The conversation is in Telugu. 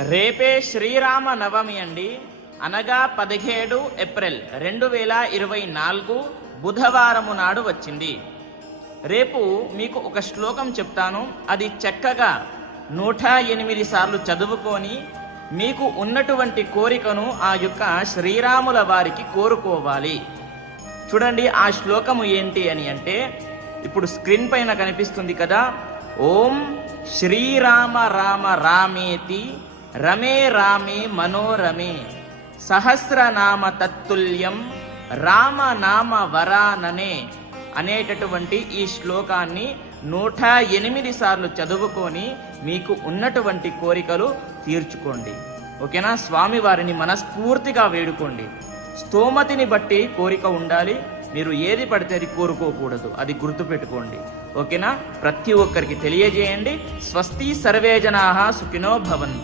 రేపే శ్రీరామ నవమి అండి. అనగా 17 ఏప్రిల్ 2024 బుధవారము నాడు వచ్చింది. రేపు మీకు ఒక శ్లోకం చెప్తాను. అది చక్కగా 108 సార్లు చదువుకొని మీకు ఉన్నటువంటి కోరికను ఆ యొక్క శ్రీరాముల వారికి కోరుకోవాలి. చూడండి ఆ శ్లోకము ఏంటి అని అంటే, ఇప్పుడు స్క్రీన్ పైన కనిపిస్తుంది కదా. ఓం శ్రీరామ రామ రామేతి రమే రామే మనోరమే సహస్రనామ తత్తుల్యం రామనామ వరాననే అనేటటువంటి ఈ శ్లోకాన్ని 108 సార్లు చదువుకొని మీకు ఉన్నటువంటి కోరికలు తీర్చుకోండి. ఓకేనా? స్వామివారిని మనస్ఫూర్తిగా వేడుకోండి. స్తోమతిని బట్టి కోరిక ఉండాలి. మీరు ఏది పడితే అది కోరుకోకూడదు. అది గుర్తుపెట్టుకోండి. ఓకేనా? ప్రతి ఒక్కరికి తెలియజేయండి. స్వస్తి సర్వే జనాః సుఖినో భవంతు.